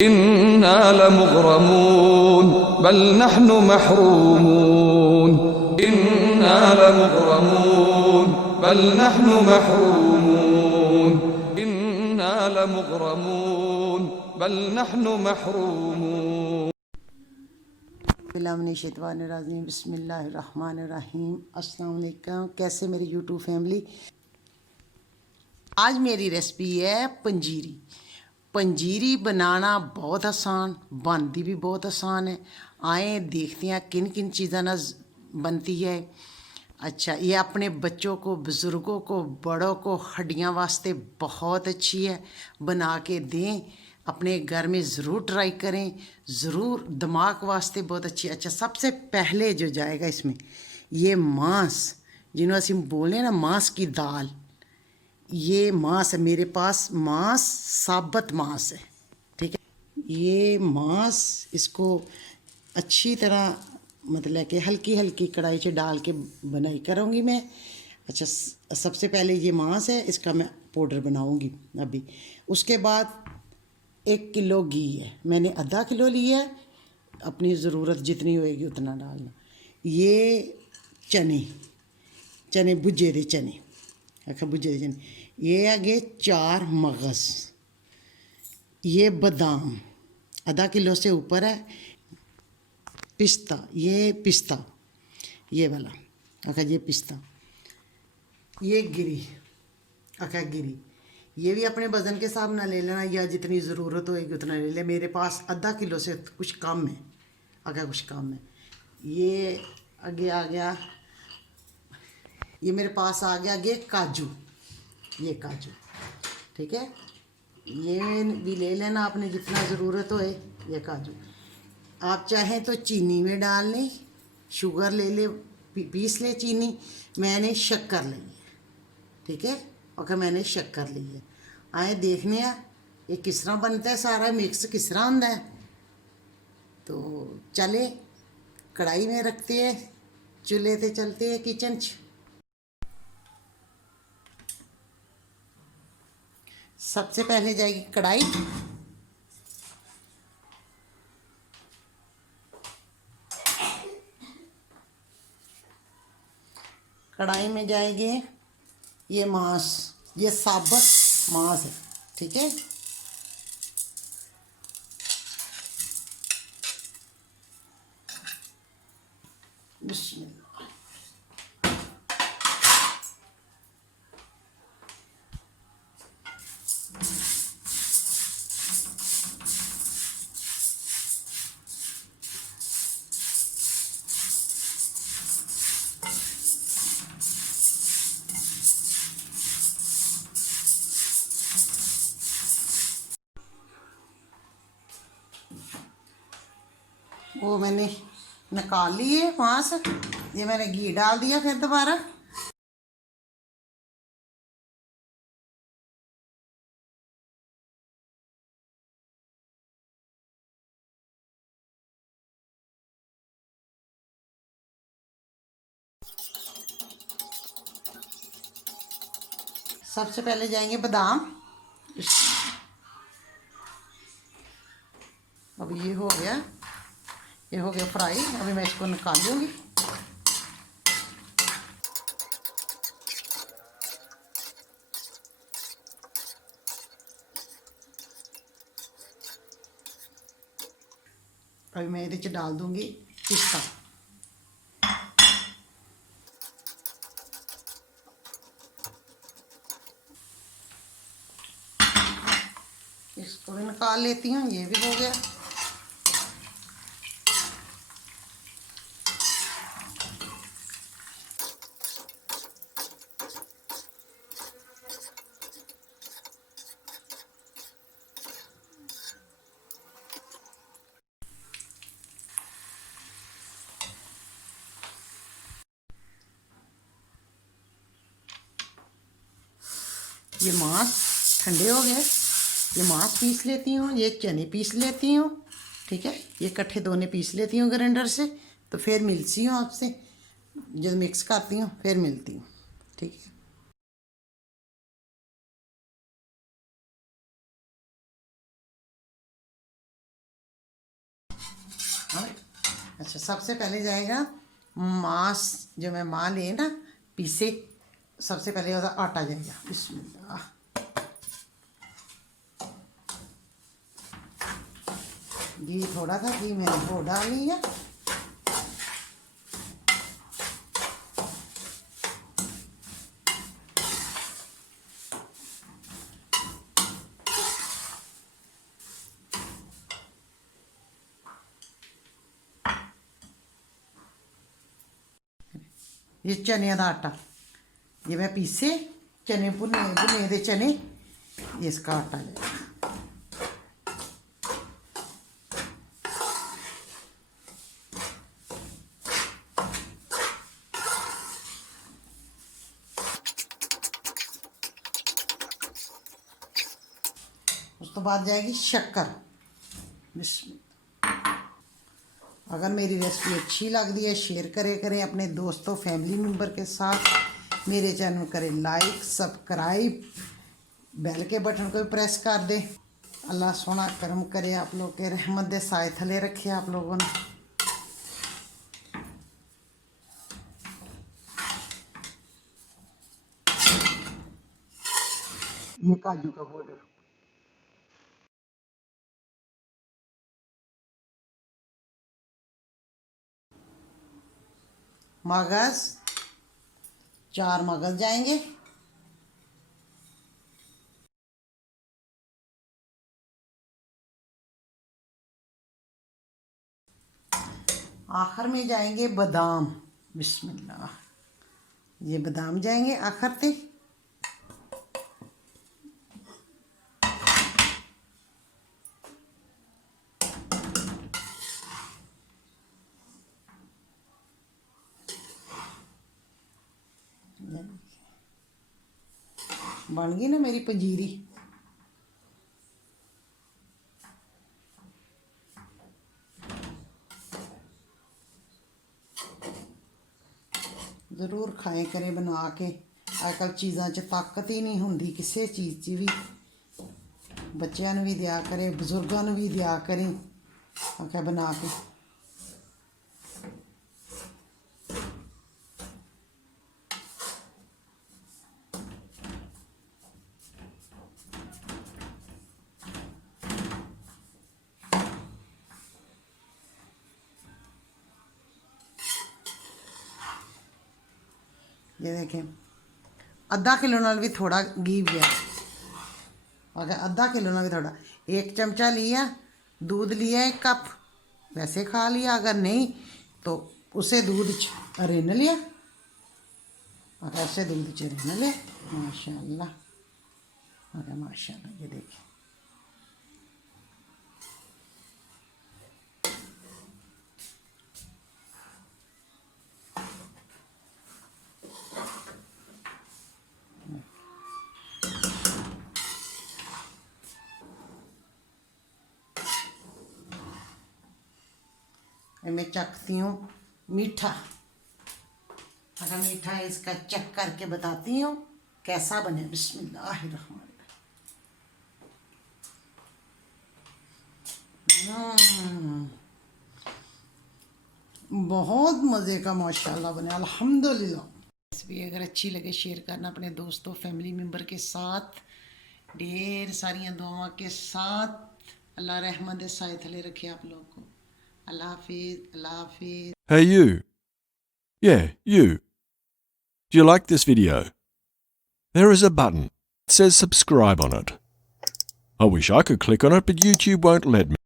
इन्ना लमुग़रमून बल नहनु महरूमून। इन्ना लमुग़रमून बल नहनु महरूमून। इन्ना लमुग़रमून बल नहनु महरूमून। बिस्मिल्लाहिर्रहमानिर्रहीम। अस्सलाम वालेकुम। कैसे मेरी यूट्यूब फैमिली। आज मेरी रेसिपी है पंजीरी। पंजीरी बनाना बहुत आसान, बनती भी बहुत आसान है। आए देखते हैं किन किन चीज़ों ना बनती है। अच्छा, ये अपने बच्चों को, बुज़ुर्गों को, बड़ों को हड्डियाँ वास्ते बहुत अच्छी है। बना के दें, अपने घर में ज़रूर ट्राई करें, ज़रूर दिमाग वास्ते बहुत अच्छी। अच्छा, सबसे पहले जो जाएगा इसमें ये मांस, जिन्होंने हम बोले ना मांस की दाल, ये मांस है मेरे पास। मांस साबुत मांस है, ठीक है। ये मांस इसको अच्छी तरह मतलब कि हल्की हल्की कढ़ाई से डाल के बनाई करूँगी मैं। अच्छा, सबसे पहले ये मांस है, इसका मैं पाउडर बनाऊँगी अभी। उसके बाद 1 किलो घी है, मैंने आधा किलो लिया है। अपनी ज़रूरत जितनी होएगी उतना डालना। ये चने भुजे दे चने, आखा भुजे दे चने। ये आगे 4 मगज़, ये बादाम आधा किलो से ऊपर है। पिस्ता, ये पिस्ता, ये वाला आखा, ये पिस्ता। ये गिरी आखा, गिरी। ये भी अपने वज़न के हिसाब ना ले लेना, या जितनी ज़रूरत होएगी उतना ले ले। मेरे पास आधा किलो से कुछ कम है, आगे कुछ कम है। ये आगे आ गया, ये मेरे पास आ गया आगे काजू, ये काजू, ठीक है। ये भी ले लेना आपने जितना ज़रूरत होए। ये काजू आप चाहें तो चीनी में डाल लें, शुगर ले ले, पीस ले चीनी। मैंने शक्कर ली है, ठीक है। और मैंने शक्कर ली है। आए देखने आ ये किस तरह बनता है, सारा मिक्स किस तरह होता है। तो चले कढ़ाई में रखते हैं, चूल्हे पे चलते हैं किचन च। सबसे पहले जाएगी कढ़ाई, कढ़ाई में जाएंगे ये मांस, ये साबुत मांस है, ठीक है। बिस्मिल्लाह। वो मैंने निकाल लिए मांस, ये मैंने घी डाल दिया फिर दोबारा। सबसे पहले जाएंगे बादाम। अब ये हो गया, ये हो गया फ्राई। अभी मैं इसको निकाल लूँगी। अभी मैं ये डाल दूँगी पिस्ता। इसको भी निकाल लेती हूँ, ये भी हो गया। ये मांस ठंडे हो गए, ये मांस पीस लेती हूँ, ये चने पीस लेती हूँ, ठीक है। ये इकट्ठे दोनों पीस लेती हूँ ग्राइंडर से। तो फिर मिलती हूँ आपसे, जब मिक्स करती हूँ फिर मिलती हूँ, ठीक है। हाँ। अच्छा, सबसे पहले जाएगा मांस, जो मैं माँ लिए ना पीसे, सबसे पहले उसका आटा जाएगा। बिस्मिल्लाह। घी थोड़ा था, घी मैंने वो डाल लिया। ये चने का आटा, ये मैं पीसे चने भुने भुने दे चने, ये इसका आटा ले। उस तो बाद जाएगी शक्कर। अगर मेरी रेसिपी अच्छी लगती है शेयर करें अपने दोस्तों फैमिली मेम्बर के साथ। मेरे चैनल करें लाइक सब्सक्राइब, बेल के बटन को भी प्रेस कर दे। अल्लाह सोना करम करे, आप लोग के रहमत दे साए थले रखे आप लोगों ने। ये काजू का पाउडर, मगज, 4 मगज जाएंगे। आखिर में जाएंगे बादाम। बिस्मिल्लाह, ये बादाम जाएंगे आखिर से। बन गई ना मेरी पंजीरी। ज़रूर खाएं करें बना के। आजकल चीज़ां च ताकत ही नहीं होंदी, किसी चीज़ च भी। बच्चों भी दिया करें, बजुर्गों भी दिया करें आके बना के। ये देखें, आधा किलो नाल भी थोड़ा घी गया। अगर आधा किलो ना भी थोड़ा, 1 चमचा लिया दूध, लिया 1 कप, वैसे खा लिया। अगर नहीं तो उसे दूध च रिन लिया। अगर उसे दूध च रिन लिया। माशाल्लाह, अरे माशाल्लाह, ये देखिए। मैं चखती हूँ मीठा। अगर मीठा है इसका चख करके बताती हूँ कैसा बने। बिस्मिल्लाहिर्रहमानिर्रहीम। बहुत मज़े का माशाल्लाह बने, अल्हम्दुलिल्लाह। रेसिपी अगर अच्छी लगे शेयर करना अपने दोस्तों फैमिली मेम्बर के साथ। ढेर सारियाँ दुआओं के साथ। अल्लाह रहमत दे साए थले रखे आप लोग को। अल्लाह हाफिज़, अल्लाह हाफिज़। Hey you. Yeah, you. Do you like this video? There is a button. It says subscribe on it. I wish I could click on it, but YouTube won't let me.